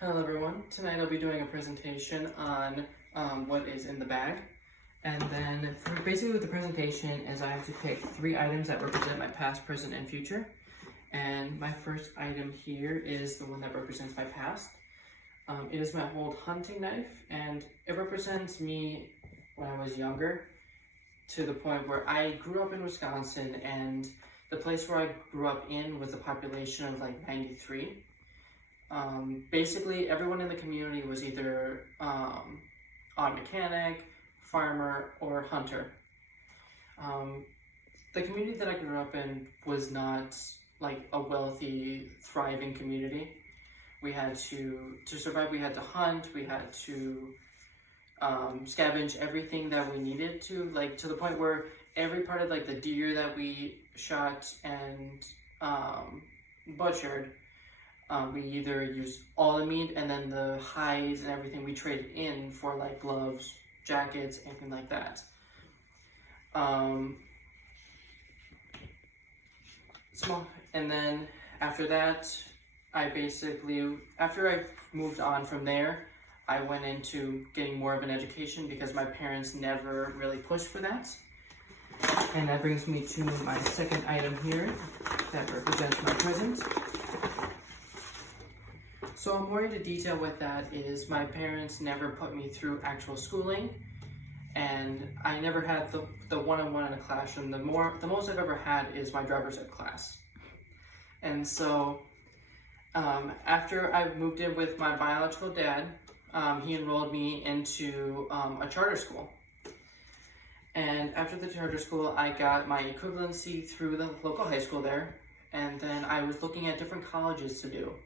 Hello everyone, tonight I'll be doing a presentation on what is in the bag. And then basically what the presentation is, I have to pick 3 items that represent my past, present, and future. And my first item here is the one that represents my past. It is my old hunting knife, and it represents me when I was younger, to the point where I grew up in Wisconsin, and the place where I grew up in was a population of like 93. Basically, everyone in the community was either auto mechanic, farmer, or hunter. The community that I grew up in was not like a wealthy, thriving community. We had to survive, we had to hunt, we had to scavenge everything that we needed to, like to the point where every part of like the deer that we shot and butchered, we either used all the meat and then the hides and everything we traded in for like gloves, jackets, anything like that. And then after that, after I moved on from there, I went into getting more of an education because my parents never really pushed for that. And that brings me to my second item here that represents my present. So more into detail with that is my parents never put me through actual schooling, and I never had the one-on-one in a classroom. The most I've ever had is my driver's ed class. And so after I moved in with my biological dad, he enrolled me into a charter school. And after the charter school, I got my equivalency through the local high school there, and then I was looking at different colleges to do.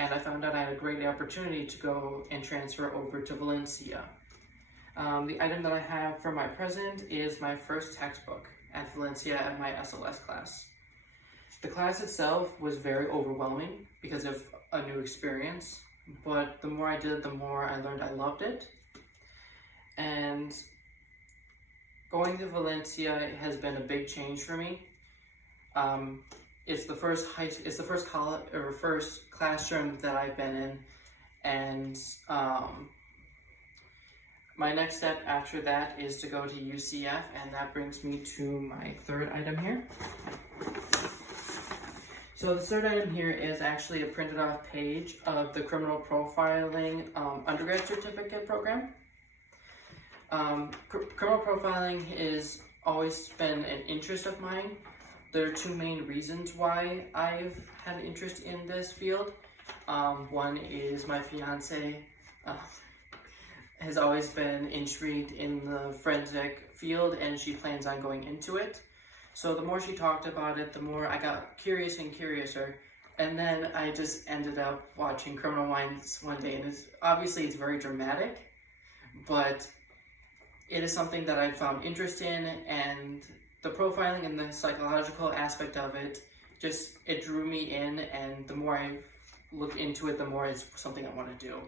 And I found out I had a great opportunity to go and transfer over to Valencia. The item that I have for my present is my first textbook at Valencia at my SLS class. The class itself was very overwhelming because of a new experience, but the more I did, the more I learned I loved it. And going to Valencia has been a big change for me. It's the first college or first classroom that I've been in, and my next step after that is to go to UCF, and that brings me to my third item here. So the third item here is actually a printed off page of the criminal profiling undergrad certificate program. Criminal profiling has always been an interest of mine. There are 2 main reasons why I've had an interest in this field. One is my fiance has always been intrigued in the forensic field, and she plans on going into it. So the more she talked about it, the more I got curious and curiouser. And then I just ended up watching Criminal Minds one day, and it's very dramatic, but it is something that I found interest in, and the profiling and the psychological aspect of it, it drew me in, and the more I look into it, the more it's something I want to do.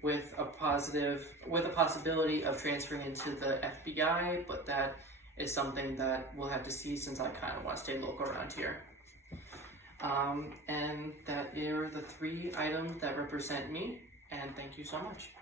With a possibility of transferring into the FBI, but that is something that we'll have to see since I kind of want to stay local around here. And that are the 3 items that represent me, and thank you so much.